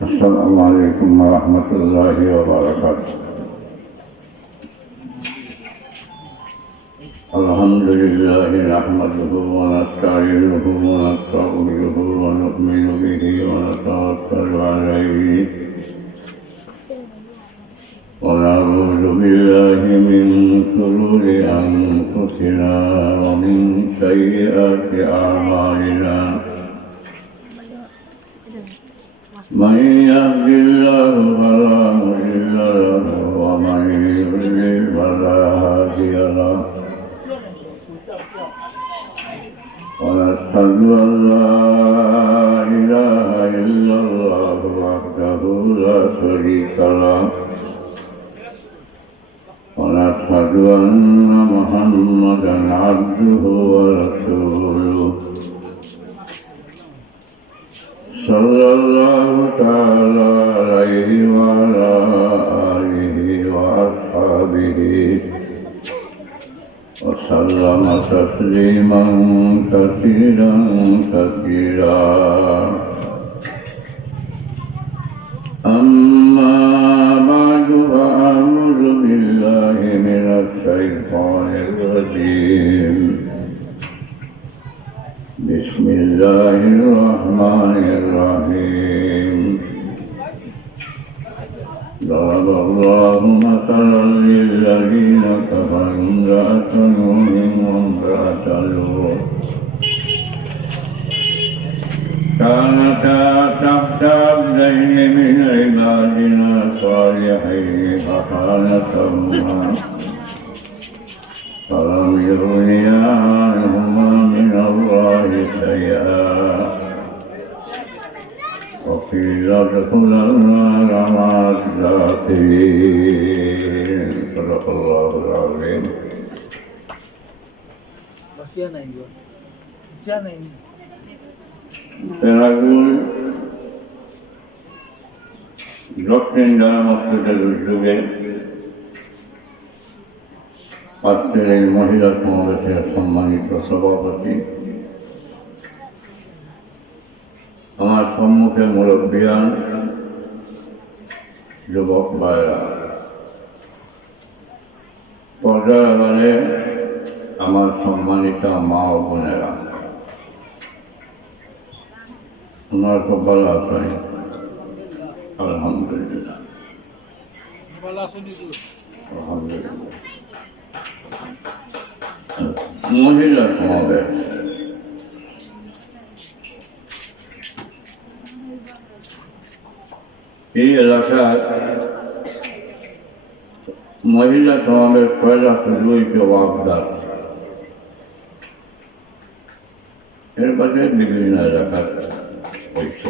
السلام عليكم ورحمة الله وبركاته. الحمد لله نحمده ونستعينه ونستغفره ونؤمن به ونتوكل عليه ونعوذ بالله من شرور أنفسنا ومن سيئات أعمالنا. من يهد الله فلا مضل له ومن يضلل فلا هادي له. ونشهد أن لا إله إلا الله وحده لا شريك له. ونشهد أن محمدا عبده ورسوله صلى الله تعالى عليه وعلى آله وأصحابه وسلم تسليما كثيرا كثيرا. أما بعد فأعوذ بالله من الشيطان الرجيم. بسم الله الرحمن الرحيم. ضرب الله مثلا للذين كفروا امرأة نوح وامرأة لوط كانتا تحت عبدين من عبادنا صالحين فخانتهما فلم يغنيا عنهما من الله شيئا وقيل ادخلا النار مع الداخلين. صدق الله العظيم. Senagun দক্ষিণ জেলা মসজিদের উদ্যোগে আজকের এই মহিলা সমাবেশের সম্মানিত সভাপতি, আমার সম্মুখে মুরব্বিয়ান, যুবক ভাইরা, পর্দার আড়ালে আমার সম্মানিত মা ও বোনেরা, আমার খুব ভালো আছেন? আলহামদুলিল্লাহ আলহামদুলিল্লাহ। মহিলা সমাবেশ এই এলাকার মহিলা সমাবেশ পয়লা শুরু হয়েছে ওয়াকদাস, এর বাদে বিভিন্ন এলাকার হয়েছে।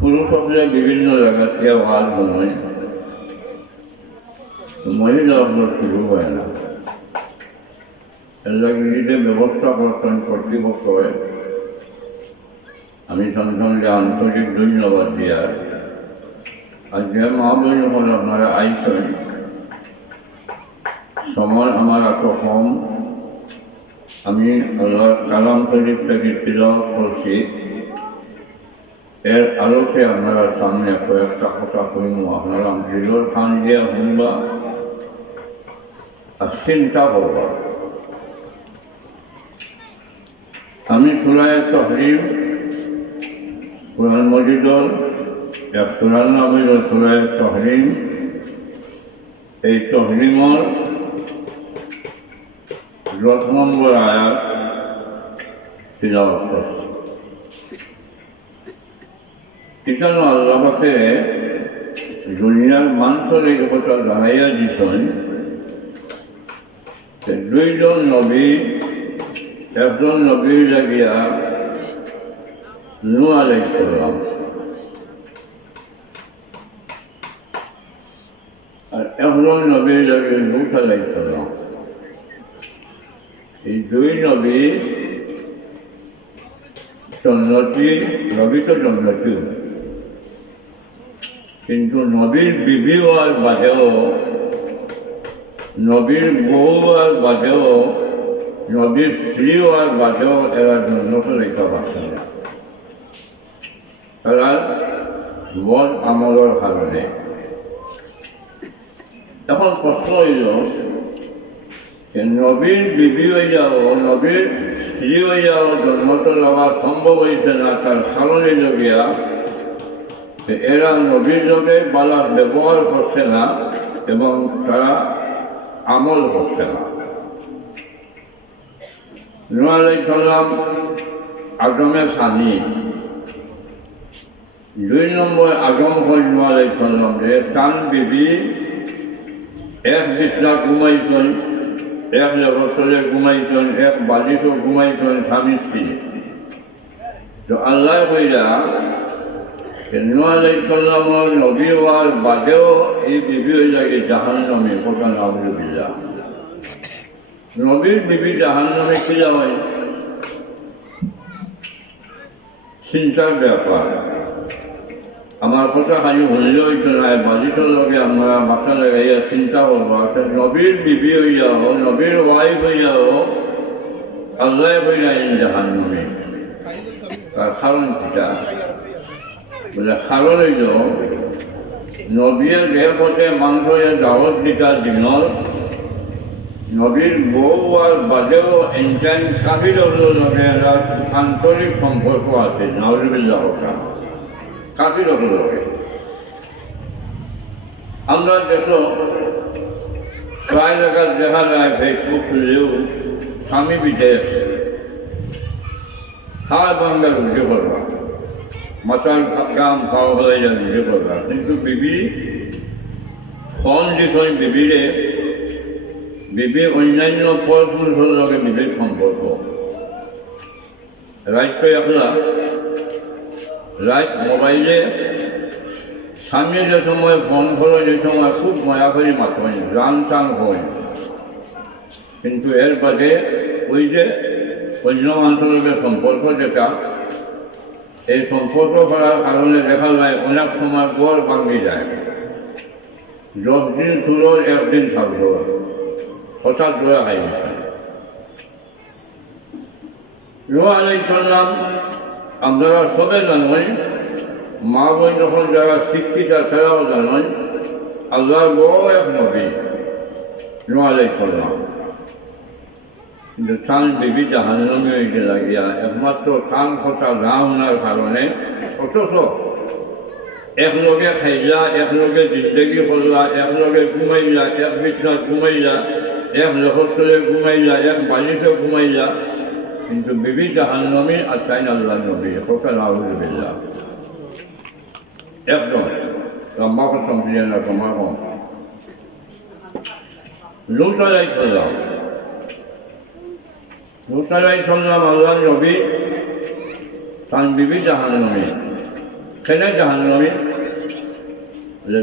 পুরুষ সকলে বিভিন্ন জায়গা থেকে ওয়াজ হয়, মহিলা আপনার শুরু হয় না। এলাকাটিতে ব্যবস্থা করতেন কর্তৃপক্ষ হয়। আমি সঙ্গে আন্তরিক ধন্যবাদ দিয়ার আজকে মহাবীর হল আপনারা আইসেন। সময় আমার এত কম, আমি আল্লাহর কালাম শরীফ থেকে তিলাওয়াত করছি, এর আলোকে আপনারা সামনে কয়েকটা কথা কইব। আপনারা দিলর খান দিয়া শুনবা আর চিন্তা করবা। আমি সূরায়ে তাহরিম কোরআন মজিদর 194 সূরায়ে তাহরিম, এই তাহরিমর 10 নম্বর আয়াত তিলাওয়াত করছি। এখানে আল্লাহকে দুনিয়ার মানুষের এই কথা জানাইয়া দিছেন যে দুইজন নবী, একজন নবী লাগিয়া নূহ আলাইহিস সালাম আর একজন নবী লাগিয়া নূহ আলাইহিস সালাম। এই দুই নবী জন্নতি, নবী তো জন্নতি, কিন্তু নবীর বিবি হওয়ার বাদেও, নবীর বউ হওয়ার বাদেও, নবীর স্ত্রী হওয়ার বাদেও এরা জন্ম রেখা পাচ্ছে না। তারা বদ আমলের কারণে। এখন প্রশ্ন হইল যে নবীর বিবি হয়ে যাও, নবীর স্ত্রী হয়ে যাও জন্মত লওয়া সম্ভব হয়েছে না, তার কারণ হইল গিয়া এরা নবীর লোকে বালা ব্যবহার করছে না এবং তারা আমল করছে না। নূহ আলাইহিস সালাম আদমের সানি, 2 নম্বর আদম হল নূহ আলাইহিস সালাম, যে তান বিবি এক বিছনা ঘুমাইছেন, এক লেবসলে ঘুমাইছেন, এক বালিশও ঘুমাইছেন স্বামী স্ত্রী। তো আল্লাহ কইরা নূহ আলাইহিস সালামের নবী হওয়ার বাদেও এই বিবি হয়ে লাগে জাহান্নামে, কথা নাউযুবিল্লাহ। নবীর বিবি জাহান্নামে কি হয় চিন্তার ব্যাপার। আমার কথা খালি হইলে হইতো না, বালিশের লগে আমরা মাথা লাগাইয়া চিন্তা করবো। নবীর বিবি হইয়াও, নবীর ওয়াইফ হইয়াও আল্লাহ হইলেন জাহান্নামে। তার কারণ কিটা বলে, কারণ হইল নবীর যে পথে মানুষের দাওয়াত দিতা দিনর নবীর বউ আর বাদেও এনটাইম কাফির লগে আন্তরিক সম্পর্ক আছে। নাউযুবিল্লাহ, কাফির লগে আমরা দেখো প্রায় জায়গায় দেখা যায় ফেসবুক খুললেও স্বামী বিদেশ হার বাংলা বুঝে করবা, মাথার কাম খাওয়া হলে যা বুঝে করবা, কিন্তু বিবি ফোন দিতেন বিবিরে, বিবি অন্যান্য পর পুরুষের লগে বিবির সম্পর্ক। রাইট একলা রাইট মোবাইলে স্বামী যে সময় ফোন করে, যে সময় খুব মজা করে মাথেন, রান টান হয়, কিন্তু এর বাদে ওই যে অন্য মানুষের লগে সম্পর্ক যেটা, এই সম্পর্ক করার কারণে দেখা যায় অনেক সময় গড় ভাঙি যায়। 10 দিন সুরর 1 দিন ছাড়ল, হঠাৎ ধরে খাই গেছে। নূহ আলাইহিস সালাম আপনারা সবে জানেন, মা বোন যখন যারা শিক্ষিত তারাও জানেন, আল্লাহর বড় এক নবী নূহ আলাইহিস সালাম। কিন্তু তান বিবি জাহান্নামে হইতে লাগিয়া একমাত্র তান কথা না শোনার কারণে, অথচ একলগে খাইলা, একলগে জিন্দগি করলা, একলগে ঘুমাইলা, এক বিছনাত ঘুমাইলা, এক লেখতলে ঘুমাইলা, এক বালিশে ঘুমাইলা, কিন্তু বিবি জাহান্নামী আর তাইন আল্লাহ নবী, কথা নাউযুবিল্লাহ। একদম লম্বা কথা বুঝে না, তোমার কম। লূত আলাইহিস সালাম, লূত আলাইহিস সালাম আল্লাহ নবী, তান বিবি জাহান্নামী। কেন জাহান্নামী?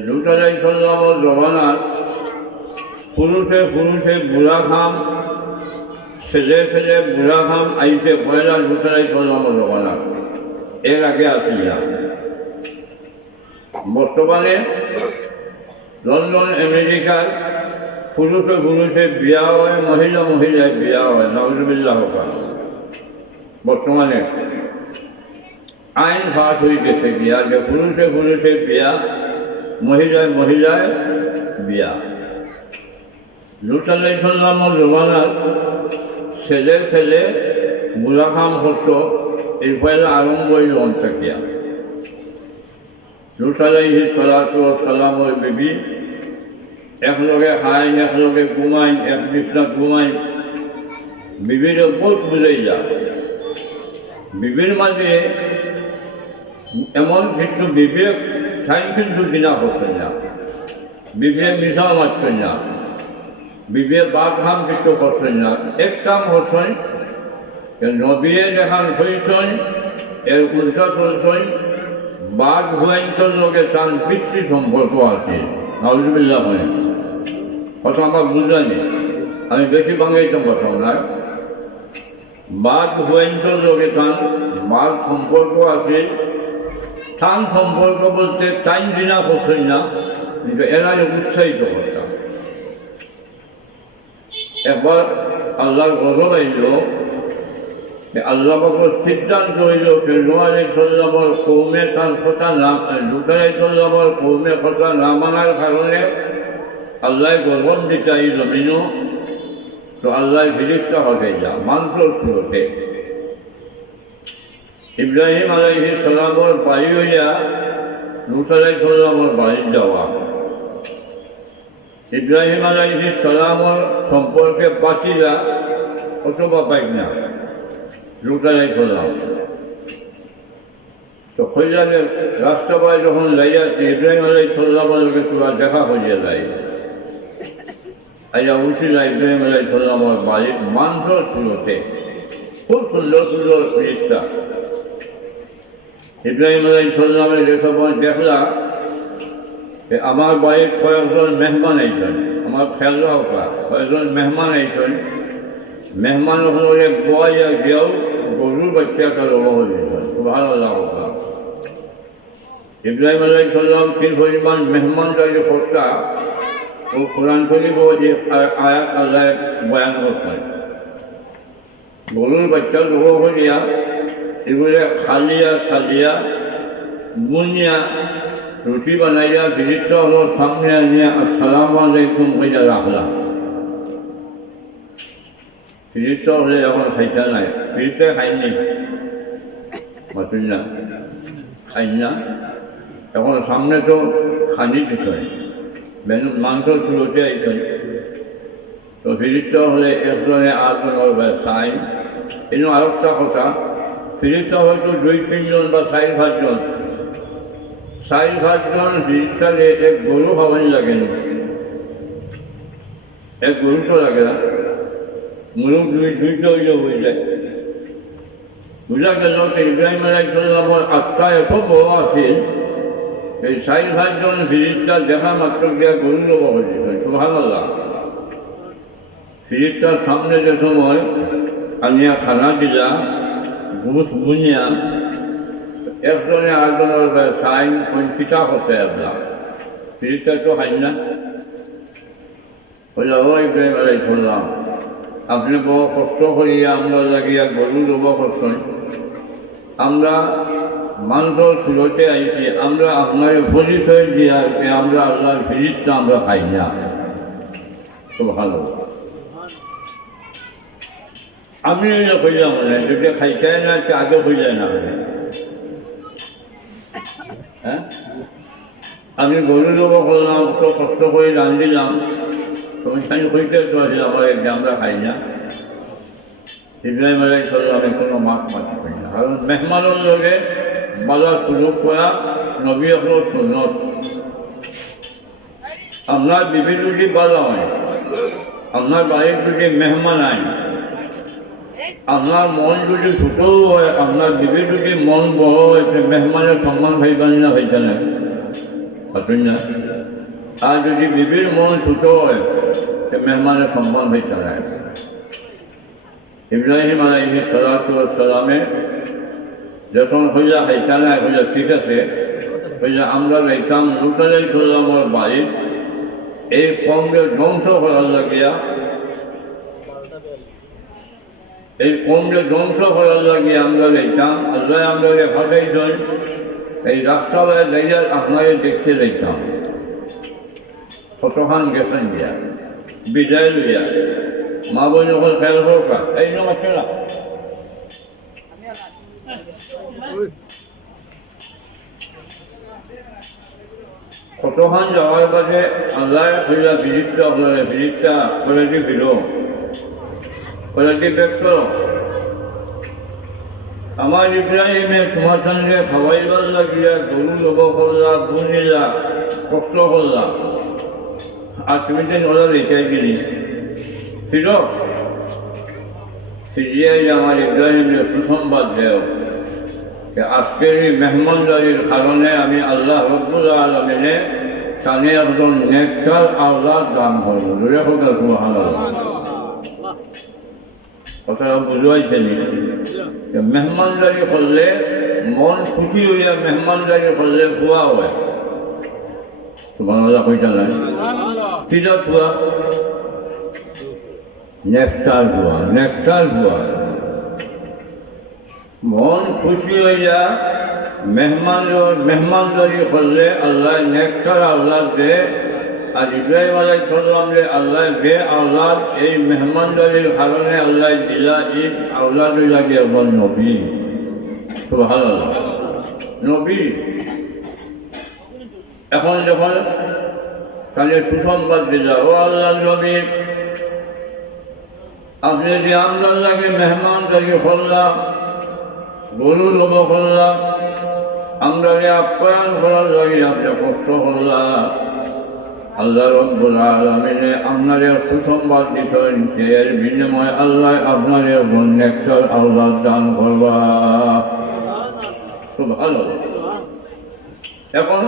লূত আলাইহিস সালামের জমানাত পুরুষে পুরুষে বুড়া খাম, ছেলে ছেলে বুড়া খাম আইছে পয়লা লূত আলাইহিস সালামের জমানাত। এর আগে আসি না। বর্তমানে লন্ডন আমেরিকার পুরুষে পুরুষে বিয়া হয়, মহিলা মহিলায় বিয়া হয়, নাউযুবিল্লাহ। বর্তমানে আইন পাস হয়ে গেছে বিয়া, যে পুরুষে পুরুষে বিয়া, মহিলায় মহিলায় বিয়া। লূত আলাইহিস সালামের জমানাত ছেলে ছেলে বুড়া খাম করতো, এই পয়লা আরম্ভ হইল থাকিয়া। লূত আলাইহিস সালামের বিবি একলগে খাইন, একলগে ঘুমাইন, এক বিছনাত ঘুমাইন। বিবির বহুত বুঝাই যা, বিবির মাঝে এমন কিন্তু বিবে ঠাইন কিন্তু বিনা করছেন না, বিবে মিশাও মারছেন না, বিবে বাঘ হাম কিছু করছেন না। এক কাম করছেন, নবীয়ে দেখান হয়েছেন, এর উল্টা চলছেন, বাঘ হুয়াইন্তর লগে তার পিতৃ সম্পর্ক আছে। নাউযুবিল্লাহ হয় কথা আমার বুঝলানি, আমি বেশি বাঙাইতাম কথা না। বাঘ হুয়াইন্তর লগে তার বাঘ সম্পর্ক আছে। তান সম্পর্ক বলতে টাইম দিনা করছেন না, কিন্তু এরাই উৎসাহিত করতাম। একবার আল্লাহর গজব আইল, আল্লাহ বাবুর সিদ্ধান্ত হইল যে নোয়ারে সাল্লামর কৌমে তার কথা না লুকারে সাল্লামর কৌমে কথা না মানার কারণে আল্লাহ গর্বন দিতে এই জমিনও তো আল্লাহ ফিরিস্তা হতে যা মাংস শুরুতে ইব্রাহিম আলাইহিস সালামর বাড়ি হইয়া লুত আলাইহিস সালামর বাড়ি যাওয়া ইব্রাহিম আলাইহিস সালামর সম্পর্কে বাঁচিলা অথবা পাইক না লুত আলাইহিস সালাম তো কইলালে রাস্তায় যখন লাইয়াতে ইব্রাহিম আলাইহিস সালামের লগে তোরা দেখা হইয়া যায় আইয়া উঠিলা ইব্রাহিম আলাইহিস সালামের বাড়ির মাংস শুরুতে খুব সুন্দর সুন্দর ফিরিস্তা ইব্রাহিম আলাইহিস সালামের যে সময় দেখলা যে আমার বাড়ির কয়েকজন মেহমান আইছেন আমার খেয়াল রাখা কয়েকজন মেহমান আইছেন মেহমান হলে বয়া গিয়েও গরুর বাচ্চাটা রব দিয়েছেন ভালো লাগা ইব্রাহিম আলাইহিস সালাম কি পরিমাণ মেহমানটা যে করতা ও কোরআন শরীফ যে আয়াত আল্লাহ বয়ান করতেন গরুর বাচ্চা রব হইয়া এগুলো খালিয়া সালিয়া বুনিয়া রুটি বানাইয়া বিরিষ্ট হলো সামনে আনিয়া আসসালামু আলাইকুম কইয়া রাখলাম বিরিষ্ট হলে এখন খাইতা নাই বিরিষ্টে খাইনি মাতুন না খাই না এখন সামনে তো খানি দিছেন মাংস শুরুতে আইছেন তো বিরিষ্ট হলে একজনে আরেকজনের চাই কিন্তু আর একটা কথা ফিরিস্তা হয়তো 2-3 জন বা 4-5 জন 4-5 জন ফিরিস্তারে এক গরু খাওয়ানি লাগেনি এক গরু তো লাগে না মুরুখ দুইটা হয়ে যায় বুঝা গেল যে ইব্রাহিম আলাইহিস সালামের আত্মা এত বড় আছিল এই 4-5 জন ফিরিস্তা দেখা মাত্র গিয়া গরু জবা হয়েছে সুবহানাল্লাহ ফিরিস্তার সামনে যে সময় আনিয়া খানা দিলা ঘুষ বুনিয়া একজনে আরেকজনের সাইন ওই পিঠা করতে আসলাম ফিরিস্তা তো খাই না বললাম ও ইব্রাহিম আলাইহিস সালাম আপনি বড় কষ্ট করিয়া আমরা লাগিয়া গরু রব করছেন আমরা মাংস শুরুতে আইছি আমরা আপনার পরিচয় দিয়া আমরা আল্লাহর ফিরিস্তা আমরা খাই না খুব ভালো আমি কইলাম মানে যদি খাইতে না আগে হয়ে যায় না হ্যাঁ আমি গরু লোক করলাম তো কষ্ট করে রাঁধিলাম তুমি সাইন কইতে তো আমার আমরা খাই না ইব্রাহিম আলাইহিস সালামে কোনো মাছ করি না কারণ মেহমানের লগে বালা সুযোগ করা নবী হলো সুন্নত আপনার বিবি যদি বালা হয় আপনার বাড়ির যদি মেহমান আয় আপনার মন যদি ছোটও হয় আপনার বিবি যদি মন বড় হয় মেহমানের সম্মান ভাইবান না হইতে না পাতুন না আর যদি বিবির মন ছোট হয় সে মেহমানের সম্মান হইতে না ইব্রাহিম আলাইহিস সালামে যখন হইয়া খাইতে না হইয়া ঠিক আছে হইয়া আমরা যাইতাম লুত আলাইহিস সালামের বাড়ি এই কমকে ধ্বংস করার লাগিয়া এই কমকে ধ্বংস করার লাগিয়ে আমরা যাইতাম আল্লাহ আমরা ফাঁসাইছেন এই রাস্তায় যাইয়া আপনাকে দেখতে যাইতাম কতখান গেছেন দিয়া বিদায় লইয়া মা বোন যখন খেয়াল করবা এই নমস্কার কতখান যাওয়ার বাদে আল্লাহ হইয়া বিরিক্ত আপনার বিরিক্তা করে দিল ব্যক্ত আমার ইব্রাহিমে তোমার সঙ্গে খাওয়াইবার লাগিয়া গরু লব করলা বুনিলা কষ্ট করলা আর তুমি যে নলা রেচাই দিলি ছিল ফিরিয়াই আমার ইব্রাহিমে সুসংবাদ দেও আজকের এই মেহমানদারির কারণে আমি আল্লাহ রব্বুল আলামিনে কানে একজন নেককার আওলাদ দান করবো দূরে হোক সুবহানাল্লাহ কথাটা বুঝাইছে নি মেহমানদারি করলে মন খুশি হইয়া মেহমানদারি করলে ভুয়া হয় সুবহানাল্লাহ কইতা নাই কিটা ভুয়া নেকটার ভুয়া মন খুশি হইয়া মেহমানদারি করলে আল্লাহ নেককার আওলাদ দে। আর ইব্রাহিম আলাইহিস সালামকে আল্লাহ বে আওলাদ এই মেহমানদারির কারণে আল্লাহ দিলা এই আওলাদ লাগে এবং নবী। সুবহানাল্লাহ, নবী। এখন যখন তাহলে সুসংবাদ দিলা, ও আল্লাহ নবী, আপনি যে আমদার লাগে মেহমানদারি করলাম, গরু লোভ করলাম, আমরা যে আপ্যায়ন করার লাগে আপনি কষ্ট করলাম, আল্লাহ রব্বুল আলামিনে আপনাদের সুসংবাদ দিচ্ছেন, এর বিনিময়ে আল্লাহ আপনাদের নেককার আওলাদ দান করবা। সুবহানাল্লাহ। এখন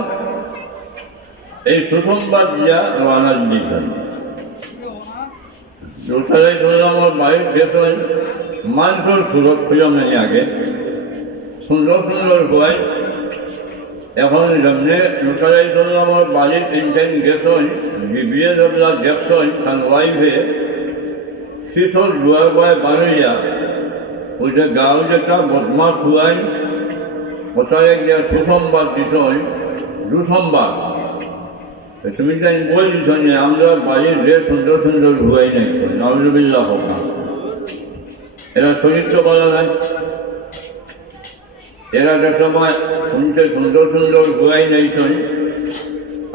এই সুসংবাদ দিয়া রওনা দিয়েছেন। আমার বাড়ির গেছেন মানুষের সুরত খুঁজে নেই আগে, সুন্দর সুন্দর হয়। এখন যেমনি রুসালাই আমার বাড়ির তিনটেন গেছেন, বিবিএ যেগুলা দেখছেন তার ওয়াইফে শীতল দুয়ার বয়ে বাড়িয়া ওই যে গাঁও যেটা বদমাস হুয়াই কোথায় গিয়ে সুসংবাদ দিছেন, দুসংবাদ। তুমি তাই বলছ যে আমরা বাড়ির যে সুন্দর সুন্দর হুয়াই নাই, নাউজুবিল্লাহ হোক না, এরা শরীর তো বলা যায়। এরা যে সময় শুনছে সুন্দর সুন্দর হুয়াই নাইছেন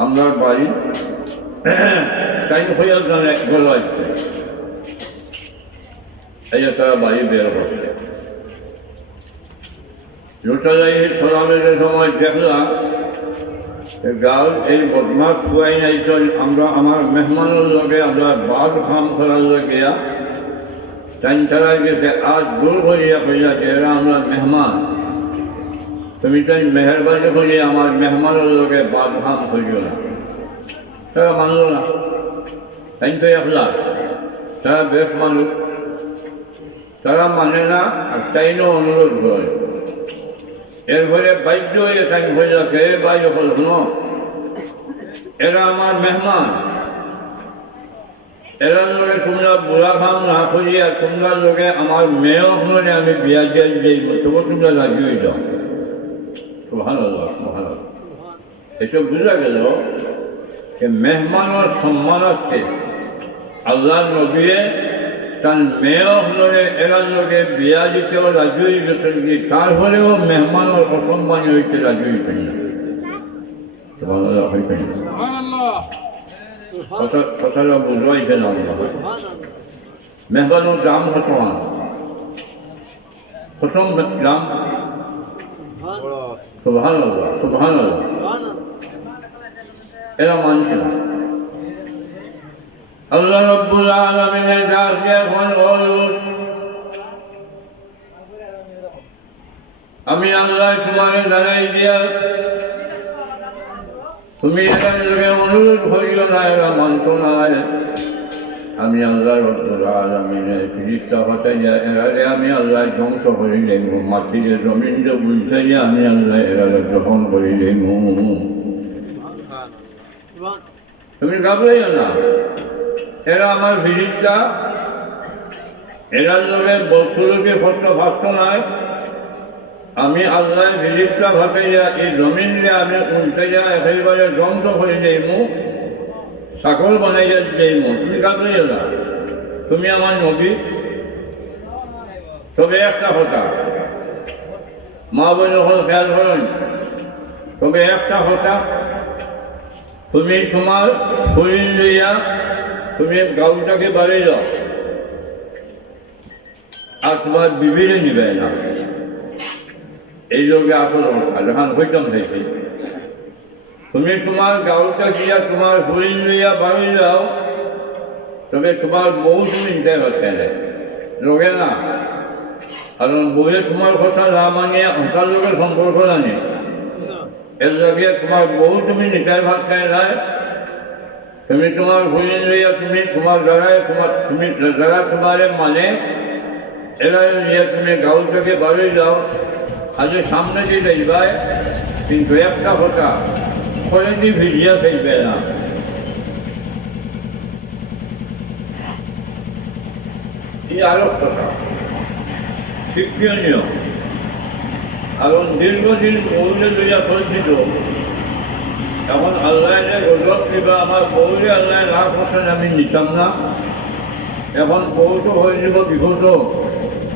আমরা বাড়ি, তাই হইয়া জানে বলাইছে, এই যে তারা বাড়ি বের করছে। রুসালাই সালামের সময় দেখলাম গাঁও এই বদমাস খুয়াই নাইছেন, আমরা আমার মেহমানের লগে আমরা বাদ খাম করার লগিয়া তাই তারা গেছে আজ দূর করিয়া কইয়া যে এরা আমরা মেহমান, তুমি তাই মেহরবানি করি আমার মেহমানের লগে বাদ খাম করিও না। তারা মানল না, তাই তো একলা, তারা বেশ মানুষ, তারা মানে না, আর তাইনও অনুরোধ করে। এরপরে বাধ্য হয়ে তাই হইয়া কে বাইরে হল ন, এরা আমার মেহমান, এরা লোকে তোমরা বুড়া খাম না করিয়া তোমরা লোকে আমার মেয়েও মানে আমি বিয়া দিয়ে যাইব, তবু তোমরা রাজি হয়ে যাও। সুবহানাল্লাহ, সুবহানাল্লাহ। এসব বোঝা গেল যে মেহমানের সম্মান আছে। আল্লাহ নবীয়ে তার মেয়েও হলে এরা লোকে বিয়া দিতেও রাজি হয়ে গেছেন কি, তারপরেও মেহমানের অসম্মানী হইতে রাজি হইতেন না। সুবহানাল্লাহ হইতেন না, কথাটা বুঝবাইছে না। মেহমানের দাম কত, প্রথম দাম। সুবহানাল্লাহ, সুবহানাল্লাহ। এরা মানছে না। আল্লাহ রাব্বুল আলামিনের ডাকে এখন বলুন, আমি আল্লাহ তোমাকে জানাই দিয়া তুমি এরা লোকে অনুরোধ করিও না, এরা মানত না। আমি আল্লাহ রাব্বুল আলামিনের ফিরিস্তা হটাইয়া এরারে আমি আল্লাহ ধ্বংস করে দেব, মাটির জমিন যে বুঝাইয়া আমি আল্লাহ এরারে গ্রহণ করে দেব। তুমি ঘাবড়াইও না, এরা আমার ফিরিস্তা, এরার লোকে বস্তুকে কষ্ট ভাবত নয়। আমি আল্লাহ ফিরিস্তা ভাটাইয়া এই জমিনকে আমি উল্টাইয়া একেবারে ধ্বংস করে দেব, ছাগল বানাইয়া দেব। তুমি ঘাবড়াইও না, তুমি আমার নবী। তবে একটা কথা মা বোন হল খেয়াল করেন, তবে একটা কথা, তুমি তোমার শরীর লইয়া তুমি গাউটাকে বাড়িয়ে যাও, আর তোমার বিবিরে নিবে না। এই লোকে আসল যখন হইতাম থাকি, তুমি তোমার গাউটা দিয়া তোমার শরীর লইয়া বাড়িয়ে যাও, তবে তোমার বউ তুমি নিতে পারছে না, লোকে না। কারণ বউয়ে তোমার কথা না মানিয়ে হঠাৎ লোকের সম্পর্ক জানি, এর লগে তোমার বউ তুমি নিতে পারছে না। তুমি তোমার ভুলে লইয়া তুমি তোমার দ্বারায় তুমি যারা তোমারে মানে এরা নিয়ে তুমি গাঁও থেকে বাড়িয়ে যাও। আজ সামনে যে যাইবায়, কিন্তু একটা কথা কোনোদিন ভিজিয়া থাকবে না। এই আরো কথা শিক্ষণীয়, কারণ দীর্ঘদিন বউরে লইয়া চলছিল, এখন আল্লাহ গজব কিবা আমার বউরে আল্লাহ লাভ করছেন আমি নিতাম না, এখন বউটো হয়ে যাব বিপদ।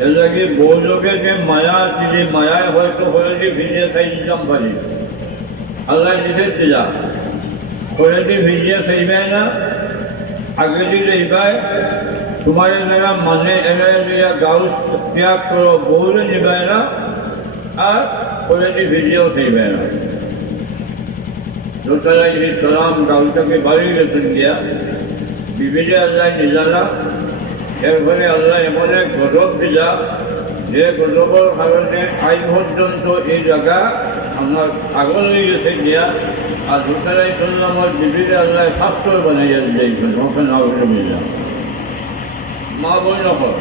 এর লাগে বউ লোকে যে মায়া আছে, যে মায়ায় হয়তো হয়েছে ভিজিয়ে খাই দিতাম পারি, আল্লাহ নিষেধ দিলা হয়েছে ভিজিয়ে খাইবে না, আগে যদি এইবায় তোমার এলাকা মানে এলাকা গাউ ত্যাগ করো, বউরে নিবে না আর হয়েছে ভিজিয়েও খাইবে না। দোতলা সালাম গাউটাকে বাড়ি গেছেন দিয়া বিবিধে আল্লাহ নিজালা, এরপরে আল্লাহ এমন এক গজব দিলা যে গজবের কারণে আজ পর্যন্ত এই জায়গা আমার আগল হয়ে গেছে গিয়া। আর দোতলাই সালামের বিবিধে আল্লাহ স্বাস্থ্য বানাইয়া দিয়েছেন, ওখানে আগে মিলা মা বই নকর।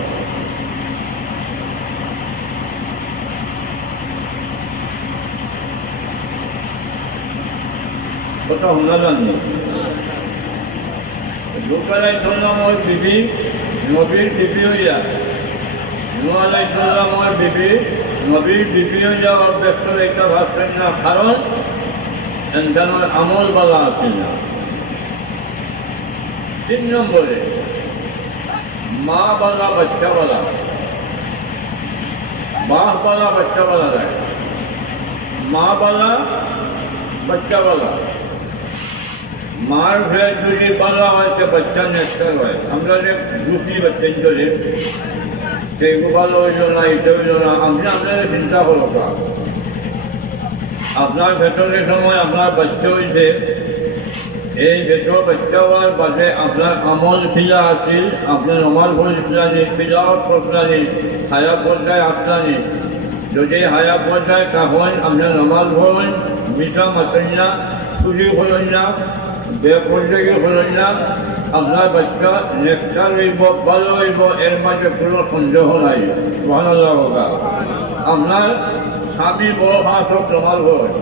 কথা শোনা জানি দোতলাই সালামের বিবি নবীর বিবি হইয়া, নোয়ালাই সালামের বিবি নবীর বিবি হইয়া ব্যস্ত একটা ভাবছেন না, কারণ এখানের আমল বালা আছে না। 3 নম্বরে মা বালা বাচ্চা বালা, বাপ বালা বাচ্চা বালা দেয়, মা বালা বাচ্চা বালা। মার ভেদ যদি বালা হয় সে বাচ্চা নেস্টার হয়। আমরা যে দুটি বাচ্চা চলে সেইগুলো ভালো হইল না, এটা হইল না, আপনি আপনাদের চিন্তা করো না। আপনার ভেতরের সময় আপনার বাচ্চা হয়েছে, এই ভেতর বাচ্চা হওয়ার বাদে আপনার আমল খিলা আছিল, আপনার নমাজ পড়ছিলানি, খিলাওয়াত করছিলানি, হায়া পর্যায়ে আসলানি। যদি হায়া পর্যায়ে তখন আপনার নমাজ পড়েন, মিঠা মাতেন না, চুরি করেন না, বেপর্যায়ে করেন না, আপনার বাচ্চা নেকটার হইব, ভালো হইব, এর মাঝে কোনো সন্দেহ নাই। ভালো লাগা আপনার স্বামী বড় ভাষক নমাজ পড়েন,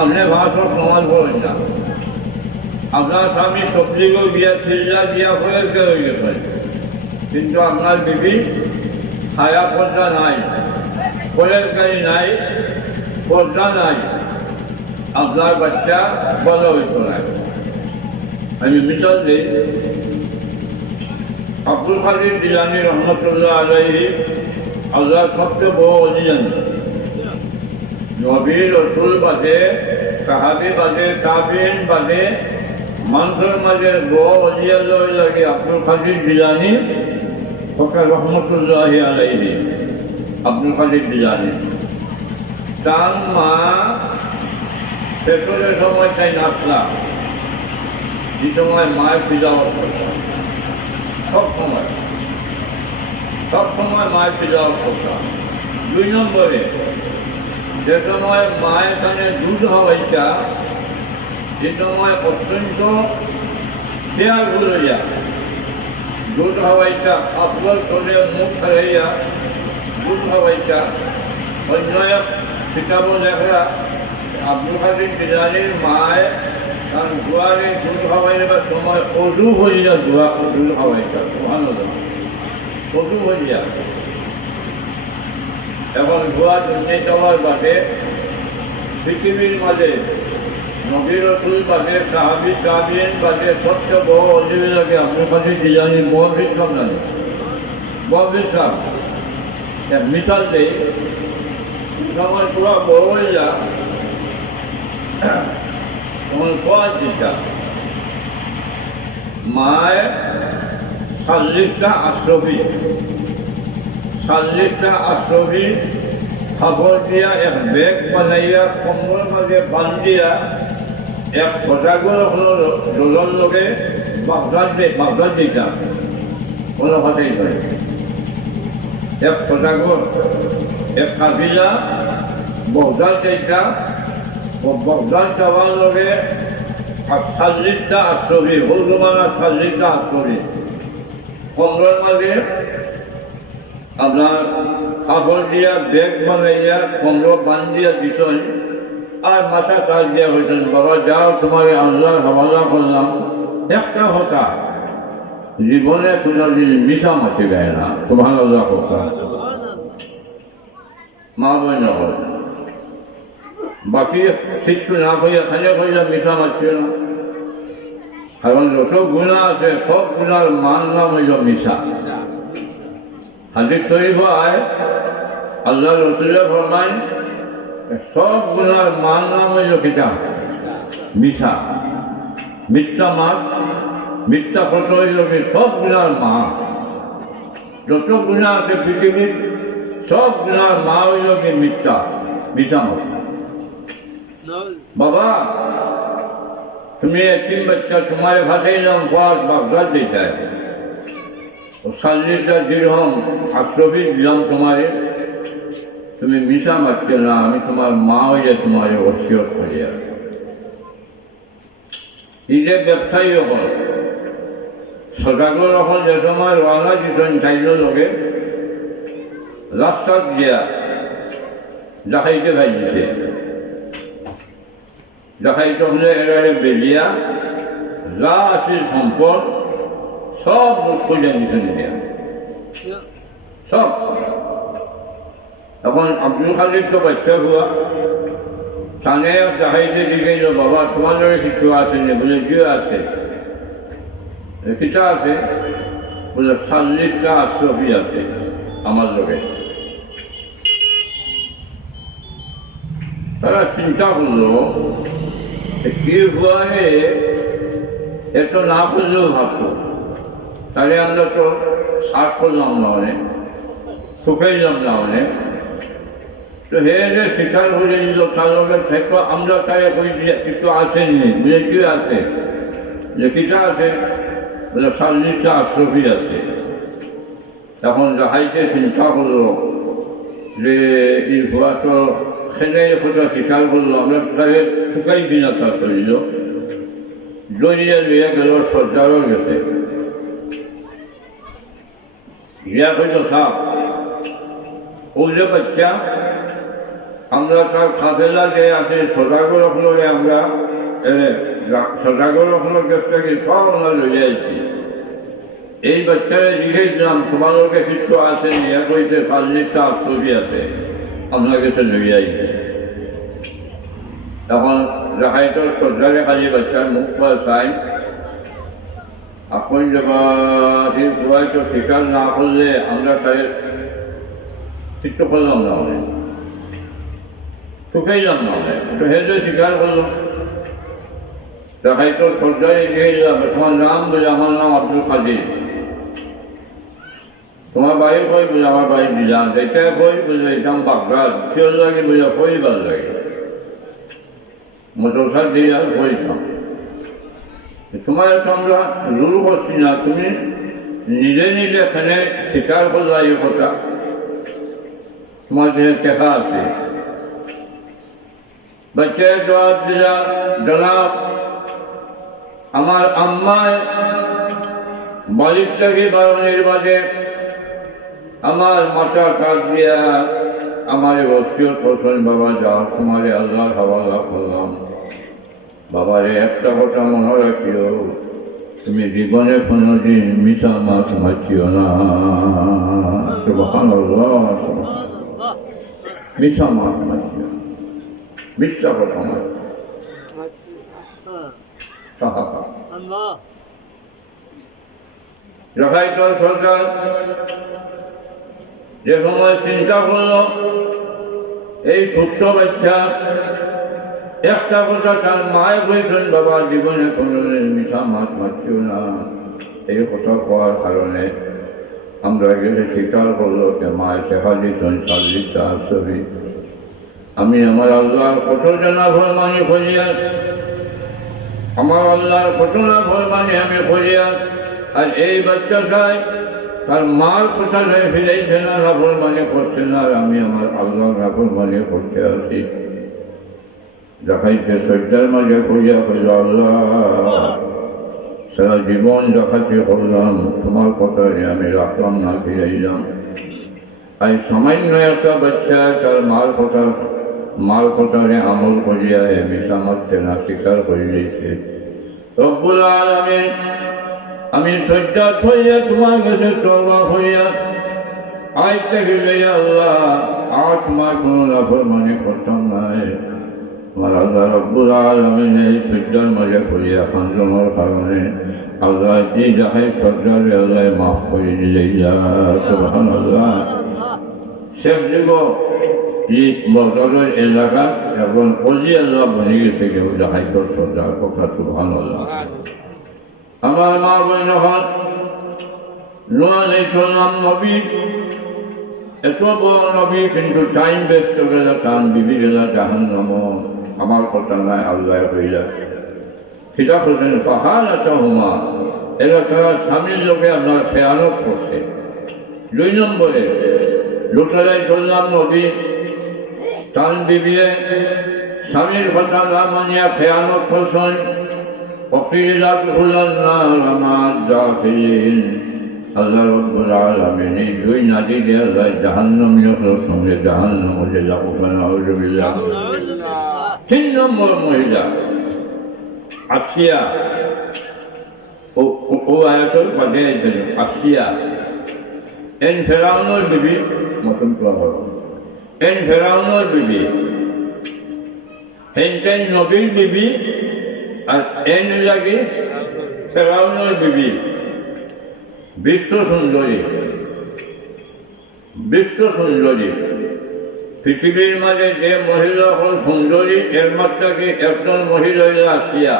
আপনি ভাষক নমাজ পড়েন না, আপনার স্বামী সবজিগুলো দিয়া চিল্লা দিয়া হয়ে গেছেন, কিন্তু আপনার বিবি হায়া পর্দা নাই, ফলেরকারী নাই, পর্দা নাই, আপনার বাচ্চা বড় হইত নাই। আমি মিশাল দিই, আব্দুল কাদের জিলানী রহমতুল্লাহ আলাইহি আল্লাহ সবচেয়ে বড় অলিয়ান, নবী রসুল বাদে, সাহাবি বাদে, তাবিঈন বাদে মানুষের মাঝে বড় অলিয়াল্লাহ লাগে আব্দুল কাদের জিলানী ফকর রহমতুল্লাহ আলাইহি। আব্দুল কাদের জিলানী তার মা পেট্রোলের সময় তাই নাচলা, যে সময় মায়ের পূজাও করতাম, সব সময় মায়ের পূজাও করতাম। 2 নম্বরে যে সময় মায়ের কানে দুধ হওয়াইটা, যে সময় অত্যন্ত খেয়াল ঘুরাইয়া দুধ হওয়াইটা, আপনার করে মুখ হারাইয়া দুধ হওয়াইটা। অন্য এক কিতাবও লেখা আব্দুল কাদের জিলানীর মায় কারণ দুয়ারে দুধ খাওয়াইবার সময় অজু হইয়া দুধ খাওয়াইতা, অজু হইয়া। এখন ধোয়া দুনিয়া যাওয়ার বাদে পৃথিবীর মাঝে নবী রসুল বাদে, সাহাবি তাবিঈন বাদে সবচেয়ে বড় অলিবি লাগে আব্দুল কাদের জিলানীর। বড় জানি বড় এক মিসাল দেই, সময় পুরা বড় হইয়া তখন কোয়াল দিতা মায়ের 40টা আশ্রবী, 40টা আশ্রবী খাবার দিয়া এক ব্যাগ বানাইয়া কম্বল মাঝে বান্ধিয়া এক ফটাগুলো হলো জলের লগে বাগদাদ দিতা, কোনো কথাই নয়। এক ফটাগর এক কাবিলা বগদাদ দিতা, বগদাদ যাওয়ার লগে 40টা আশ্রবী, হলুমানা 40টা আশ্রবী কম্বল মাঝে আপনার কাপড় দিয়া ব্যাগ বানাইয়া কম্বল বান্ধিয়া দিছেন, আর মাথা চাল দিয়া হয়েছেন, বাবা যাও তোমার আল্লাহর হাওয়ালা করলাম। একটা কথা জীবনে কোনোদিন মিশা মাছি দেয় না, সুবহানাল্লাহ। মা বোন হল বাকি কিছু না কইয়া খাইয়া কইয়া মিশা মারছিল না কারণ যত গুণা আছে সব গুণার মান নাম হইল মিশা হাদিস শরীফ আয় আল্লাহ রসুলের ফরমান সব গুণার মান নাম হইল কিতা মিশা মিথ্যা মাছ মিথ্যা কথা হইল কি সব গুণার মা যত গুণা আছে পৃথিবীর সব গুণার মা হইল কি মিথ্যা মিথ্যা মাছ বাবা তুমি একদিন বাচ্চা তোমার ভাষায় নাম পাঁচ বাগদাদ দিতে ও 40টা দিরহাম আশরফি দিলাম তোমারে তুমি মিশা মারছে না আমি তোমার মা হইয়া তোমার ওসিয়ত করিয়া এই যে ব্যবসায়ী হল সদাগর হল যে সময় রওনা দিতেন চাইল লোকে রাস্তাত দিয়া দেখাইতে ভাইছে দেখাইতে হলে এরারে বেরিয়া যা আছিল সম্পদ সব মুখ করিয়া নিতেন দিয়া সব এখন আব্দুল খালিদ তো বাচ্চা হুয়া তানে দেখাইতে দিকে বাবা তোমার লগে কিছু আছে না বলে যে আছে কিতা আছে বলে 40টা আশরফি আছে আমার লগে তারা চিন্তা করলো কি হুয়ারে এত না করলেও ভাবতো তাহলে আমরা তো শ্বাস করলাম না অনেক শুকাইলাম না অনেক তো হে যে শিকার হয়ে দিল তার লগে থেকে আমরা তাই কিছু আসেনি বুঝে কি আছে যে কিটা আছে বলে 40টা আশরফি আছে তখন যাহাইকে চিন্তা করলো যে এই হুয়া তো সেটাই কোথাও শিকার করলো আমরা তাই শুকাইছি না তার শরীর জড়িয়ে লিয়ে গেল সজ্জারও গেছে গিয়া কইল সাপ ও যে বাচ্চা আমরা তার কাফেলা যে আছে সদাগর লগে আমরা সদাগর কাছ থেকে সব আমরা লইয়া আইছি এই বাচ্চারা জিজ্ঞেসলাম তোমার লোকে কিছু আছে ইয়া কইতে 40টা আশরফি আছে আমরা কাছে লইয়া আইছি তখন রাখাইতো সজ্জারে খালি বাচ্চার মুখ পা চাই এখন যখন তো শিকার না করলে আমরা তাই চিত্ত করলাম না অনেক শুকাইলাম না অনেক তো হেঁটে শিকার করলাম দেখাইতো সজ্জারে গিয়ে যাবে তোমার নাম বলে আমার নাম আব্দুল কাদির তোমার বাড়ি কই বলে আমার বাড়ি দিলাম এটা কই বলে এটাম বাগদাদ চির লাগে বলে পরিবার লাগে মোটরসাইকেল দিয়ে আর পরিতাম তোমার তো আমরা রুল করছি না তুমি নিজে নিজে এখানে স্বীকার করলা এই কথা তোমার যে টেকা আছে বাচ্চায় জবাব দিলা জনাব আমার আম্মায় বাড়ির থেকে বারণের বাজে আমার মাথা কাট দিয়া আমার ওসিয়ত হোসেন বাবা যা তোমার আল্লাহর হাওয়ালা করলাম বাবারে একটা কথা মনে রাখিও তুমি জীবনে কোনোদিন মিশা মাছ মাছিও না সুবহানাল্লাহ মিশা মাছ মাছিও মিথ্যা কথা মাছ রাখাইতো সরকার যে সময় চিন্তা করলো এই ছোট্ট বাচ্চা একটা কথা তার মায়ের বলছেন বাবা জীবনে কোনোদিন মিশা মাছ মারছিও না এই কথা কওয়ার কারণে আমরা গেলে স্বীকার করলো যে মায়ের শেখা দিয়েছেন 40টা আশরফি আমি আমার আল্লাহর কত জানা ফরমানি করিয়া আমার আল্লাহর কত না ফরমানি আমি করিয়া আর এই বাচ্চা চাই তার মার কথা ফিরাইছে না নাফরমানি করছে না আর আমি আমার আল্লাহর নাফরমানি করতে আছি দেখাইতে সজ্জার মাঝে কইয়া কইল আল্লাহ সারা জীবন দেখাতে করলাম তোমার কথা আমি রাখলাম না ফিরাইলাম আর সামান্য একটা বাচ্চা তার মার কথারে আমল করিয়া মিশা মারছে না স্বীকার করে দিয়েছে রব্বুল আলামিন আমি সজ্জাত হইয়া তোমার কাছে তওবা হইয়া আইতে গেলে আল্লাহ আর তোমার কোনো নাফরমানি করতাম নাই। আমার আল্লাহ রব্বুল আলামিন এই সূর্যের মাঝে করিয়া খানজমের কারণে আল্লাহ এই যাহাই সর্দার আল্লাহ মাফ করে দিলে সুবহানাল্লাহ। শেখ যুগ এই বদরের এলাকা এখন অলি আল্লাহ বনে গেছে কেউ যাহাই সর্দার কথা সুবহানাল্লাহ। আমার মা বোন যখন নূহ আলাইহিস সালাম নবী, এত বড় নবী কিন্তু টাইম ব্যস্ত গেলা, কান বিবি গেলা জাহান্নাম। আমার কথা নাই আল্লাহ হইলা সেটা করছেন পাহাড় আছে হুমা, এরা তারা স্বামীর লোকে আপনার খেয়ানত করছে। 2 নম্বরে লোকেরাই চললাম নবী কান বিবিয়ে স্বামীর কথা না মানিয়া খেয়ানত করছেন। অকিলাত হলেন না আমার দাখিলিন। আল্লাহ রব্বুল আলামিন এই 2 নারী দিয়ে আল্লাহ জাহান্নামীদের সঙ্গে জাহান্নাম হয়ে যাবো। নাউযুবিল্লাহ। 3 নম্বর মহিলা আসিয়া, ও আয়াতুল পাঠিয়েছিল আসিয়া এন ফেরাউনের বিবি, মতন প্রভাব এন ফেরাউনের বিবি, হেনটেন নবীর বিবি, আর এন লাগে ফেরাউনের বিবি। বিশ্ব সুন্দরী, বিশ্ব সুন্দরী। পৃথিবীর মাঝে যে মহিলা হল সুন্দরী এর মাত্রাকে একজন মহিলা আসিয়া,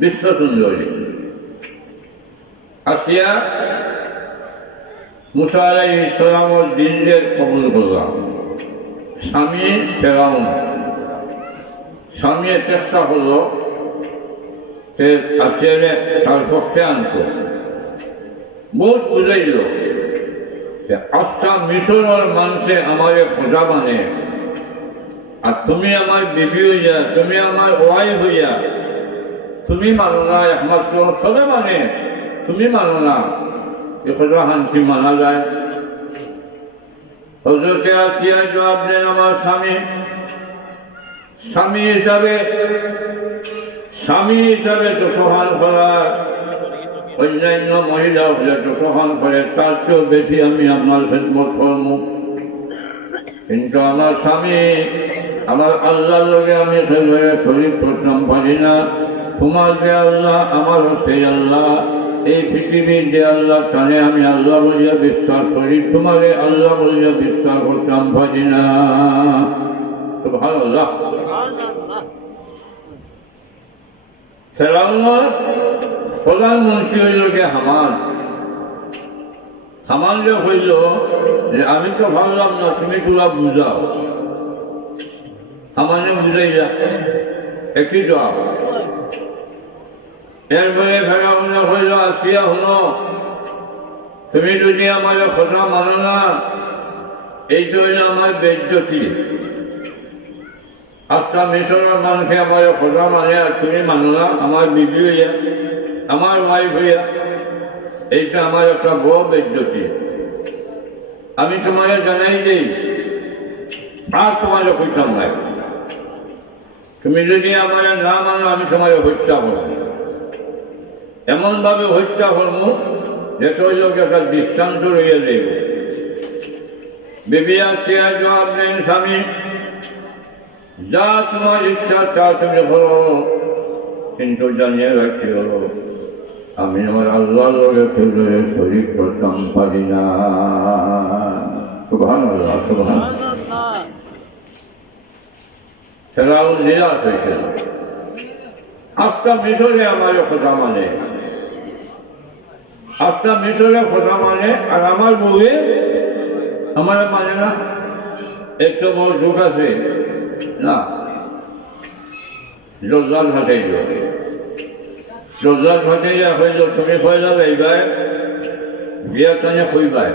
বিশ্ব সুন্দরী। আসিয়া মুসা আলাইহিস সালামের দিনকে কবুল করলাম। স্বামী ফেরাউন, স্বামী চেষ্টা করলো সে আসিয়ারে তার পক্ষে আনতো, বহুত বুঝাইল যে আচ্ছা মিশরের মানুষে আমারে খোঁজা মানে, আর তুমি আমার বিবি হইয়া, তুমি আমার ওয়াইফ হইয়া তুমি মানো না, একমাত্র সবে মানে তুমি মানো না, এ খোঁজা হানসি মানা যায়? হযরতে আসিয়া জবাব দেন আমার স্বামী, স্বামী হিসাবে দোষহান করা অন্যান্য মহিলা দোষহান করে তার চেয়েও বেশি আমি আপনার খেদমত করব। কিন্তু আমার স্বামী, আমার আল্লাহর লগে আমি শরীর করতাম পারি না। তোমার যে আল্লাহ, আমারও সেই আল্লাহ। এই পৃথিবীর যে আল্লাহ জানে আমি আল্লাহ বলিয়া বিশ্বাস করি, তোমারে আল্লাহ বলিয়া বিশ্বাস করতাম পারি না। সুবহানাল্লাহ। ফেরাউনের প্রধানমন্ত্রী হইল যে হামান। হামান যে হইল যে আমি তো ভাবলাম না, তুমি তোরা বুঝাও। হামানে বুঝাইয়া একই জবাব। এরপরে ফেরাউন হইল আসিয়া, হলো তুমি যদি আমার কথা মানো না, এইটা হইল আমার বেজ্জতি। আচ্ছা মিশরের মানুষে আমার কথা মানে আর তুমি মানো না, আমার বিবি হইয়া, আমার ওয়াইফ হইয়া, এইটা আমার একটা বড় বেজ্জতি। আমি তোমাকে জানাই দিই, আর তোমার হইতাম নাই। তুমি যদি আমার না মানো, আমি তোমার হত্যা করব, এমনভাবে হত্যা করব যে শৈলকে একটা দৃষ্টান্ত রইয়া দেব। বিবি আসিয়া জবাব দেন, স্বামী যা তোমার ইচ্ছা তা তুমি বলো, কিন্তু জানিয়ে রাখতে হলো আমি আমার আল্লাহর লগে ফেলে শরীক করতাম পারি না। সুবহানাল্লাহ, সুবহানাল্লাহ। ফেরাউন নিরাশ হয়েছিল। আজকা মিশরে আমার কথা মানে, আজকা মিশরে কথা মানে, আর আমার বউয়ে আমার মানে না। একটু বড় দুঃখ আছে না, জল্লাদ ভাটাইল, জল্লাদ ভাটাইয়া হইল তুমি পয়লা যাইবাই বিয়ার টানে কইবাই,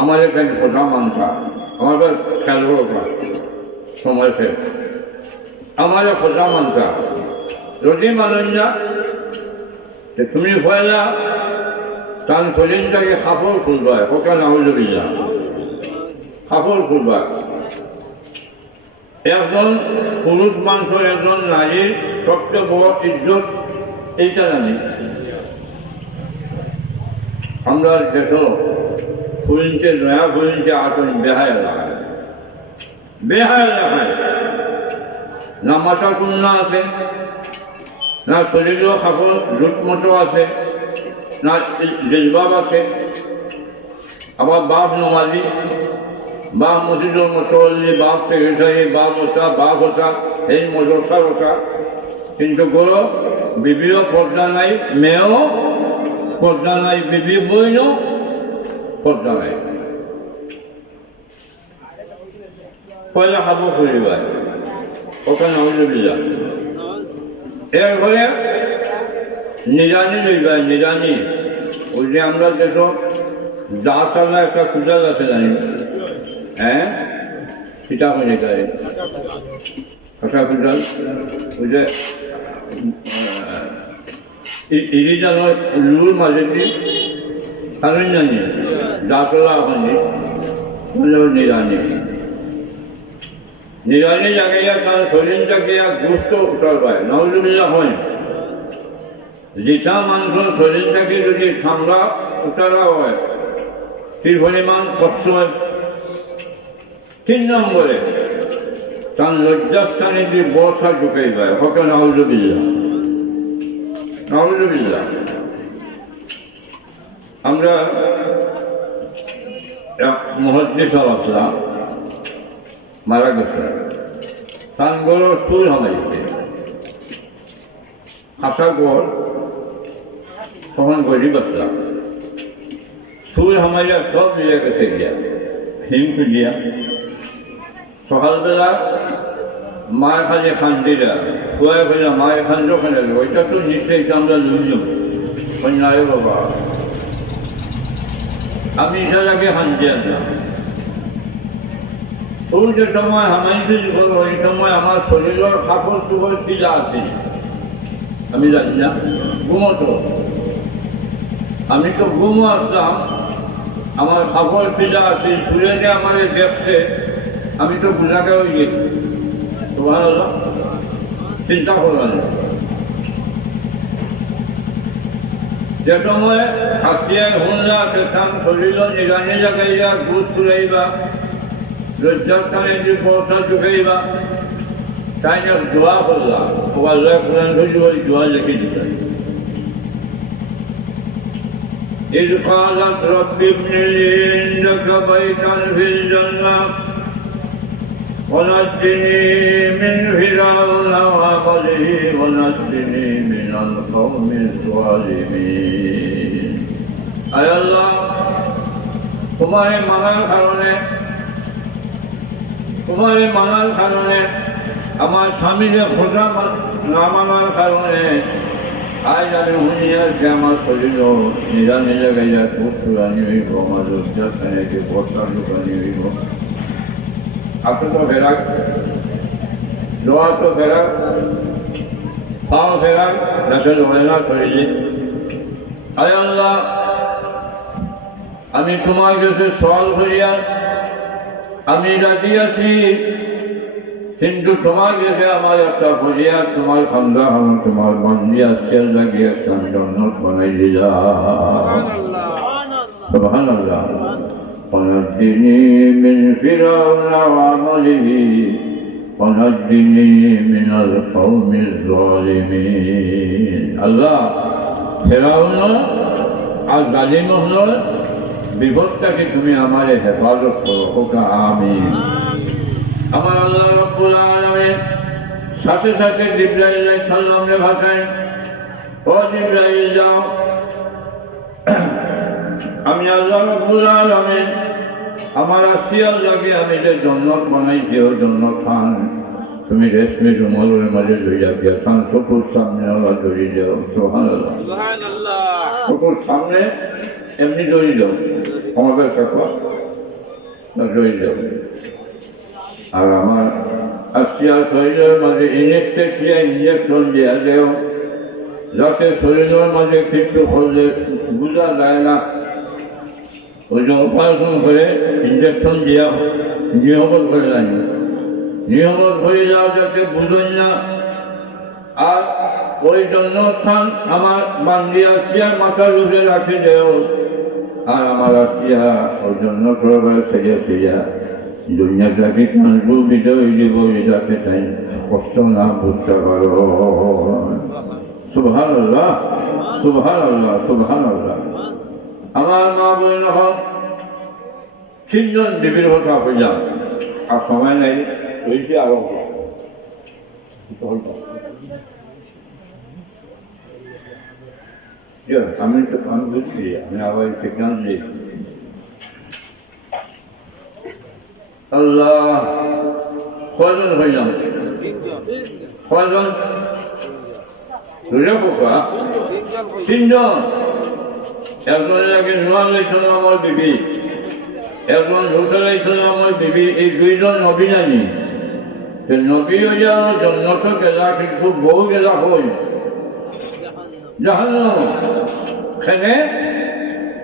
আমার এখানে কথা মানতা, আমার খেয়াল করবা সময় শেষ, আমার কথা মানতা। যদি মানুষ না তুমি পয়লা তার শরীরটাকে কাপড় খুলবা, কথা না হইল বিয়া কাপড় খুলবা। একজন পুরুষ মানুষ, একজন নারীর সবচেয়ে বড় ইজ্জত এইটা জানি। আমরা দেশ ফুলছে নয়া ফুলছে আটন বেহায় লাগায় বেহায় লাগায় না মাথা কুন্না আছে না শরীরও কাপড় লুটমটো আছে না জেলবাব আছে আবার বাপ নমাজি বাপ মসজিদুর মতোল্লি বাপ সেক্রেটারি বাপ ওটা এই মদরসার ওটা কিন্তু গরো বিবিও পর্দা নাই মেয়েও পর্দা নাই বিবি বইনও পর্দা নাই পয়লা খাবো পরিবার ওখানে নজরুল্লাহ এরপরে নিজানি লইবা নিজানি ওই যে আমরা দেখো যা চালা একটা সুজাল আছে জানি হ্যাঁ সেটা হয়ে যায় কাঁচা কুজাল ওই যে ইরি জানার লুর মাঝেটি কারণ জানি যা চলা ওখানে নিরানি নিরানি জায়গায় তার শরীরটাকে গুস্ত উঠার পায় নজরুল্লাহ হয় যেটা মাংস শরীরটাকে যদি সামলা উঠারা হয় সেই পরিমাণ কষ্ট হয় 3 নম্বরে তার লজ্জাস্থানে যে বর্ষা ঢুকাই পায় হকে নজরুল্লাহ নজরুল্লাহ আমরা মহদ্দিস আসলাম মারা গেছে তানগুলো সুর হামাইছে খাসা গড় তখন গরিব আসলাম সুর হামাইয়া সব মিলে গেছে গিয়া হিমকে গিয়া সকালবেলা মায়ের খালি খান্দিরা খুয়াই ফেলা মায়ের খান্দ ওখানে ওইটা তো নিশ্চয়ই আমরা লুজুম কন্যায় বাবা আমি এটার আগে খান্দি আনলাম ওই যে সময় হামাইছি বলো ওই সময় আমার শরীরের কাপড় চুপড় খিলা আছে আমি জানি না ঘুমতো আমি তো ঘুমো আসলাম আমার কাপড় খিলা আছে ঘুরে যে আমাকে দেখছে আমি তো গুণাকে হয়ে গেছি তো ভালো চিন্তা করলাম যে সময় হাতিয়ায় হুনলা সেখান শরীর নিরানি জাগাইয়া গুদ তুলাইবা লজ্জাস্থানে যে বর্ষা ঢুকাইবা তাই না দোয়া করলাম আল্লাহ কোরআন ধরি ওই দোয়া লিখে দিতাম إذ قالت رب ابن لي عندك بيتا في الجنة ونجني من فرعون وعمله ونجني من القوم الظالمين أي الله তোমার মানার কারণে আমার স্বামীকে খোঁজা না মানার কারণে আজ আমি হুঁশিয়ারকে আমার শরীর নিরানি জায়গায় খুব চুরানি হইব আমার লজ্জাস্থানে বর্ষা ঢুকানি হইব আপনি তো ফেরাক দোয়া তো ফেরাক পাও ফেরাক রাসেল হয় না শরীরে আয় আল্লাহ আমি তোমার কাছে সওয়াল করিয়া আমি রাজি আছি কিন্তু তোমার কাছে আমার একটা করিয়া তোমার খান্দা আমি তোমার বান্দিয়া সেল লাগিয়ে একটা জন্নত বানাই দিলাম সুবহানাল্লাহ ونجني من فرعون وعمله ونجني من القوم الظالمين الله فرعون আর জালিম হলো বিপদটাকে তুমি আমারে হেফাজত করো ওকা আমিন আমার আল্লাহ রাব্বুল আলামিন সাথে সাথে জিবরাইল আলাইহিস সালামকে ভাষায় ও জিবরাইল যাও আমি আল্লাহ রাব্বুল আলামিন আমার আসিয়াল লাগে আমি যে জন্নত বানাইছি ওই জন্নত খান তুমি রেশমি রুমালের মাঝে লইয়া গিয়া খান চকুর সামনে আল্লাহ ধরিয়ে যাও সুবহানাল্লাহ চকুর সামনে এমনি ধরিয়ে যাও আমাকে সাথে ধরিয়ে যাও আর আমার আসিয়া শরীরের মাঝে ইঞ্জেকশন দেওয়া দেও যাতে শরীরের মাঝে কিছু করলে বোঝা যায় না ওই যে অপারেশন করে ইঞ্জেকশন দেওয়া নিয়মত করে যায় নিয়মত হয়ে যাওয়া যাতে বুঝুন না আর ওই জন্মস্থান আমার বান্দিয়া মাথার উপরে রাখি দেও আর আমার আসিয়া ওর জন্য প্রবার ছেড়ে ছেড়ে দুনিয়াটাকে কাঁদবো বিজয় দিব যাতে চাই কষ্ট না বুঝতে পারো। সুবহানাল্লাহ, সুবহানাল্লাহ, সুবহানাল্লাহ। আমার মা বোন হন তিনজন বিবির কথা হইলাম, আর সময় নেই, হয়েছে আরো আমি বুঝছি, আমি আবার সেখান দিয়েছি। আল্লাহ, কয়জন হইলাম? কয়জন? তিনজন। একজনের আগে নুয়া লাইছিল আমার বিবি, একজন রুসা লাইছিল আমার বিবি, এই দুইজন নবী জানি। নবী হইয়া জন্নত গেলা, কিন্তু বউ গেলা হই জাহান্নাম। এখানে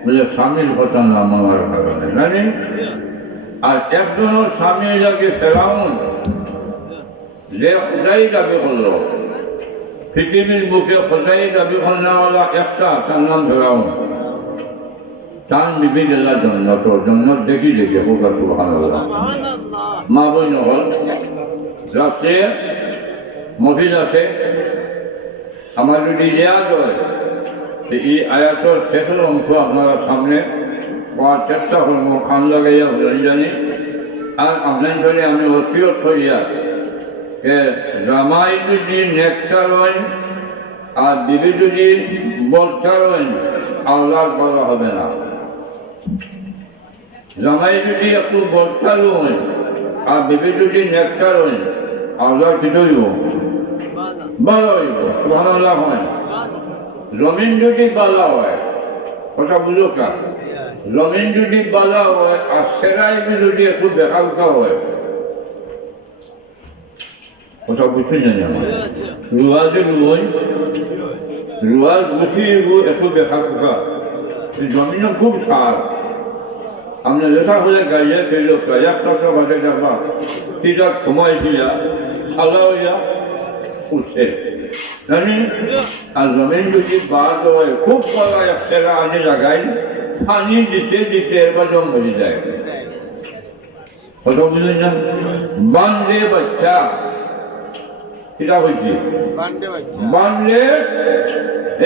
বলে স্বামীর কথা না মানার কারণে জানি। আর একজনের স্বামী লাগে ফেরাউন, যে খোদাই দাবি করলো, পৃথিবীর বুকে খোদাই দাবি করনেওয়ালা একটা, তার নাম ফেরাউন। তার বিবি গেলা জন্নত, জন্নত দেখি দেখে হোকা সুবহানাল্লাহ। মা বই নহল যাচ্ছে মহিলাতে আমার যদি ইয়াদ হয়, এই আয়াতের শেষের অংশ আপনারা সামনে পাওয়ার চেষ্টা করবো, খান লাগাইয়া জানি। আর আপনার জন্য আমি ওসিয়ত করিয়া যে জামাই যদি নেকটার হন আর বিবি যদি বলটার হন, আল্লাহ বলা হবে না। জামাই যদি একটু বলটার হন আর বিবি যদি নেকটার হন, আল্লাহ কিছু হইব, ভালো হইব, সুবহানাল্লাহ হয়। জমিন যদি বালা হয়, কথা বুঝো কা, জমিন যদি বালা হয় আর সেরাই যদি একটু বেকালকা হয়, কথা বুঝতে জানি আমার। রুয়াজে রুই, রুয়াজ বুঝি একটু বেকালকা, জমিনও খুব সার। আমরা লেখা হলে গাইয়া খেল প্রায় 100 বাজে যাবা, সেটা সময় দিয়া খালা হইয়া উঠছে জানি। আর জমিন যদি বাদ হয়, খুব বড় এক সেরা আনি লাগাই, পানি দিতে দিতে এবার জম ভরে যায়, কথা বুঝলেন না? বানলে বাচ্চা, সেটা হয়েছে বানলে,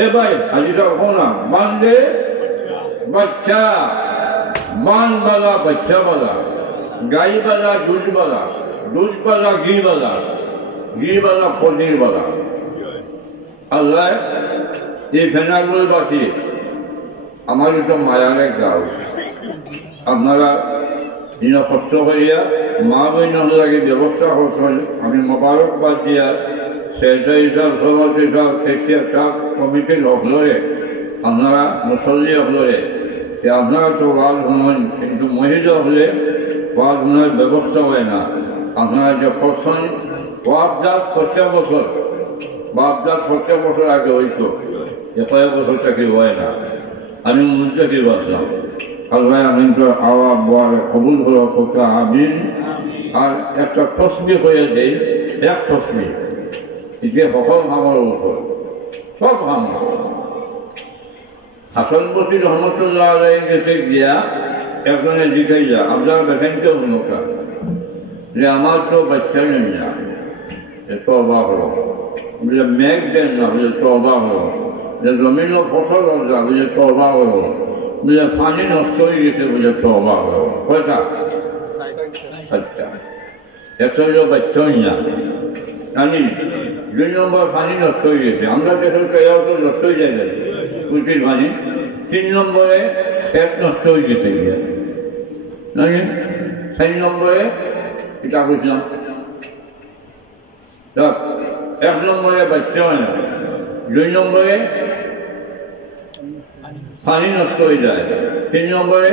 এ ভাই আজিটা হো না, বানলে বাচ্চা, বানবালা বাচ্চা বালা, গাইবালা দুধবালা, দুধবালা ঘিবালা, ঘিবালা পনিরবালা। আল্লাহ এই ফেনাগুলো বাসি আমার তো মায়ার এক গাও। আপনারা দিনে কষ্ট করিয়া মা বই লাগে ব্যবস্থা করছেন, আমি মোবারকবাদ দিয়া সেটাই সব সভাপতি সব খেসিয়া সব কমিটির হকলরে, আপনারা মুসল্লি হকলরে, আপনারা তো ওয়াজ শুনেন, কিন্তু মহিলা হলে ওয়াজ শোনার ব্যবস্থা হয় না। আপনারা যে করছেন ওয়াবজাত 50 বছর, বাপজাত 50 বছর আগে হইতো, কয়েক বছর চাকরি হয় না। আমি মুস্তাকি বাসলাম, আল্লাহ আমি তো আওয়া বোয়ার কবুল করা কথা আমিন। আর একটা তসবি হয়ে দেয়, এক তসবি যে সকল আমার উপর সব আমার। হাসান বসরি রহমতুল্লাহ আলাইহি গেছে গিয়া একজনে জিজ্ঞাই যা, আপনারা দেখেন কেউ নৌকা যে আমার তো বাচ্চা নেই না, তো অবাক হলো। বলে মেঘ দেন না, বলে তো অবাক হলো। যে জমিনও ফসল হল, বলে তো অবাক হলো। বলে পানি নষ্ট হয়ে গেছে, বলে তো অবাক হলো। কয়টা? আচ্ছা, একটা হলো বাচ্চা না জানি। 2 নম্বর পানি নষ্ট হয়ে গেছে, আমরা দেশের পেয়াও তো নষ্ট হয়ে যায় কুচির পানি। 3 নম্বরে ক্ষেত নষ্ট হয়ে গেছে গিয়া জানি। 4 নম্বরে এটা বুঝলাম, 1 নম্বরে বাচ্চা হয় না, 2 নম্বরে পানি নষ্ট হয়ে যায়, 3 নম্বরে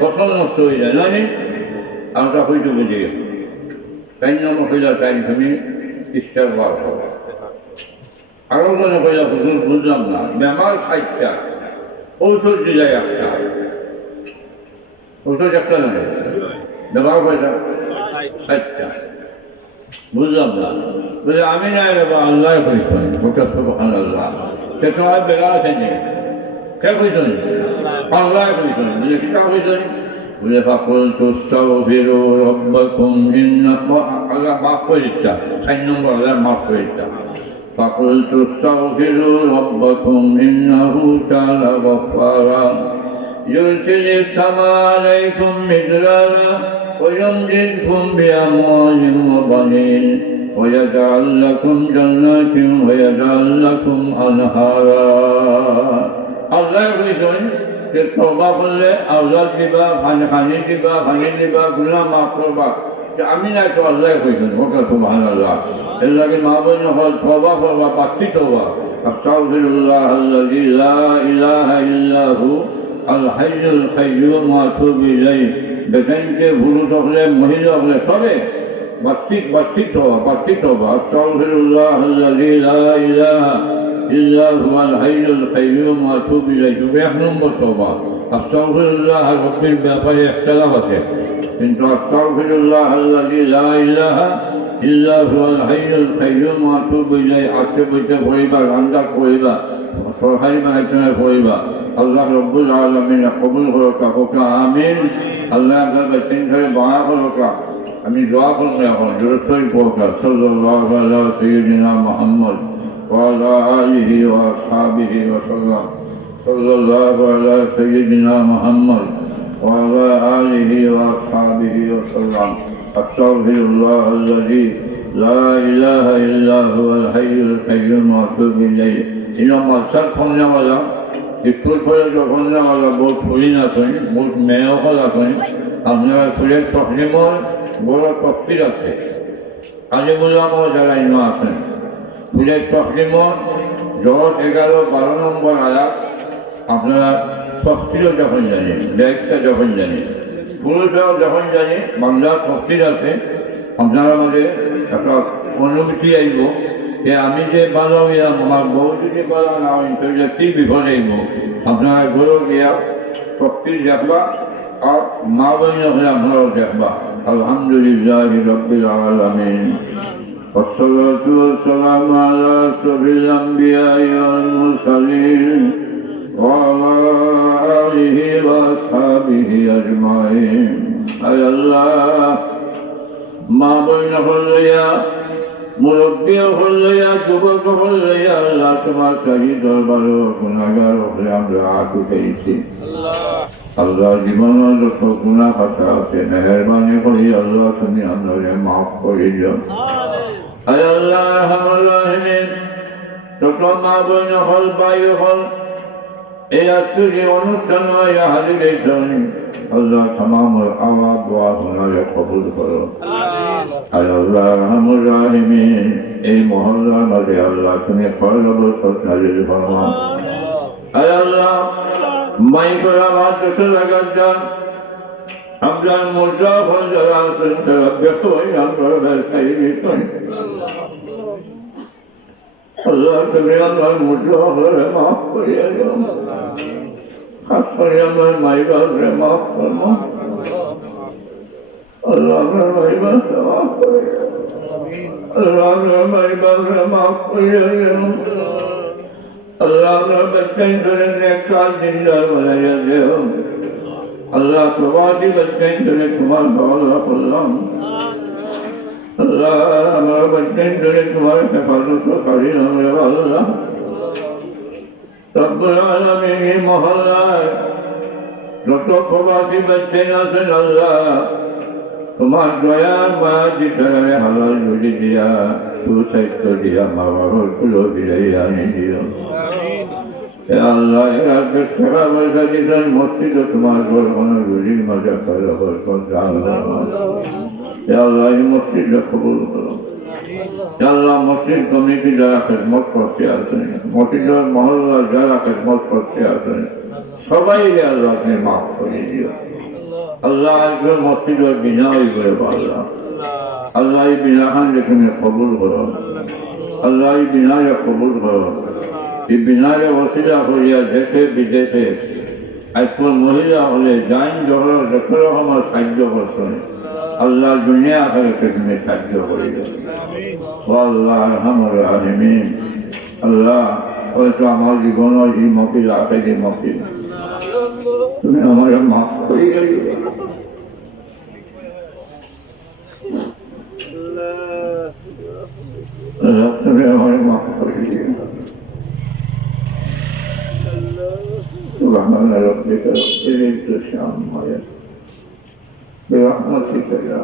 ফসল নষ্ট হয়ে যায় জানি। আমরা হইতে বুঝে গেছি। 4 নম্বর হইলা তাই তুমি ইস্তেগফার করো। আরো মনে কইলা হুজুর বুঝলাম না, বেমার 60টা, ঔষধ দিলে একটা, ঔষধ একটা না, বেমার কয়টা? 60টা। বুঝলাম না, বলে আমি নাই বাবা, আল্লাহ পরিচয়, ওটা সুবহানাল্লাহ। সে সময় বেলা আছে নি, কে কইছেন আল্লাহ কইছেন বলে কি কইছেন বলে فقلت استغفروا ربكم إنه আল্লাহ মাফ করেছে 4 নম্বর আল্লাহ মাফ করেছে فقلت استغفروا ربكم إنه كان غفارا يرسل السماء عليكم مدرارا ويمددكم بأموال وبنين ويجعل لكم جنات ويجعل لكم أنهارا الله يقول যে তওবা করলে আওলাদ দিবা খানি দিবা গুনাহ মাফ করবা আমি না তো আল্লাহ কইছেন ওটা সুবহানাল্লাহ এর লাগে মা বোন হল তওবা করবা পাক্কি তওবা আস্তাগফিরুল্লাহ আল্লাযী লা ইলাহা ইল্লা হু আল হাইয়ুল কাইয়্যুম ওয়া আতুবু ইলাইহি বেকাইতে পুরুষ হলে মহিলা হলে সবে পাক্কি তওবা আস্তাগফিরুল্লাহ আল্লাযী লা ইলাহা إلا هو الحي القيوم وأتوب إليه ويحنم بالتوبة أستغفر الله رب البقاء اختلفته كنت أستغفر الله الذي لا إله إلا هو الحي القيوم وأتوب إليه أكتبت قريبا عندك قريبا صحيح ما أتنا قريبا الله رب العالمين قبول خلقك آمين الله أكبر بسنك دعاء خلقك أمين دعاء خلقك جرسل فوقك صلى الله على سيدنا محمد وعلى آله وأصحابه وسلم صلى الله على سيدنا محمد وعلى آله وأصحابه وسلم أستغفر الله الذي لا إله إلا هو الحي القيوم وأتوب إليه إنه مقصد করনে वाला একটুর পরে যখন वाला বহুত ফুলিন আছেন বহুত মেয়কল আছেন আপনারা ফুলের তকলিমর বড় তফসির আছে আলিমুল্লাহ যারা ইনো আছেন ফুলের তকলিমত 10, 11, 12 নম্বর আয়াত আপনারা তফসিরও যখন জানি ব্যাগটা যখন জানি পুরুষরাও যখন জানি বাংলা তফসির আছে আপনারা আমাদের একটা অনুভূতি আইব যে আমি যে বালা হইয়া আমার বউ যদি বালা না হই তাহলে কি বিপদ আইব আপনারা ঘরে গিয়া তফসির দেখবা আর মা বোন হলে আপনারাও দেখবা আলহামদুলিল্লাহ রাব্বিল আলামিন والصلاة والسلام على أشرف الأنبياء والمرسلين وعلى آله وأصحابه أجمعين أي الله ما بين خليا مربي خليا جبك خليا الله تما شهيد البر গুনাহগার হলে আমরা আকু পেয়েছি আল্লাহ জীবন যত গুনাহ খাতা আছে মেহেরবানি করে আল্লাহ তুমি আমাদের মাফ করে দিও আয় আল্লাহ রহমানুর রহিম যত মা বোন হল ভাই হল এই আজকে অনুষ্ঠান হাজির হয়েছেন আল্লাহ तमाम আওয়াজ দোয়া শোনালে কবুল করো আয় আল্লাহ রহমানুর রহিম এই মহল্লার মাঝে আল্লাহ তুমি খয়র বরকত নাযিল ফরমাও আয় আল্লাহ মাইকের আওয়াজ যত লাগাচ্ছা আমরা মুদ্রা হল যারা আছেন তারা ব্যস্ত হয়ে আমরা ব্যবসায়ী বিষয় আল্লাহ তুমি আমার মুদ্রা হলে মাফ করিয়া যাও খাস করে আমার মাইবাসরে মাফ করবো আল্লাহ আমার মাইবাসরে মাফ করিয়া আল্লাহ আমার মাইবাসরে মাফ করিয়া যাও আল্লাহ আমার বাচ্চাই ধরে এক সাল জিন্দার বানাইয়া দেও আল্লাহ প্রবাসী বাচ্চাই ধরে তোমার ভালো করলাম আল্লাহ আমার বাচ্চাই ধরে তোমার হেফাজত করি আমরা আল্লাহ রব্বুল আলামিন এই মহল্লায় যত প্রবাসী বাচ্চাই আছেন আল্লাহ তোমার দয়ার মায়া জিতারে হালাল রুজি দিয়া সুস্বাস্থ্য দিয়া মা বাবার ফুলো ফিরাইয়া আনি দিও আল্লাহ টাকা পয়সা দিতেন মসজিদে তোমার ঘর কোনো রুজির মজা করে আল্লাহ এই মসজিদটা কবুল করো আল্লাহ মসজিদ কমিটি যারা খেদমত করতে আছেন মসজিদের মহল্লা যারা খেদমত করতে আছেন সবাই আল্লাহ আপনি মাফ করে দিও আল্লাহ একজন মসজিদের বিনা করে আল্লাহ আল্লাহ এই বিনাখান যেখানে কবুল করো আল্লাহ এই বিনারে কবুল করো এই বিনারে ওসিলা করিয়া দেশে বিদেশে আজকাল মহিলা হলে জাইন জহর যত রকমের সাহায্য করছেন আল্লাহ দুনিয়া আখেরাতে তুমি সাহায্য করিও ও আল্লাহ আরহামুর রাহিমিন আল্লাহ হয়তো আমার জীবন এই মকিল আখেরি মকিল তুমি আমার মাফ করে গেলে তুমি আমার মাফ করে দিও سبحان ربك رب العزة عما يصفون برحمتك يا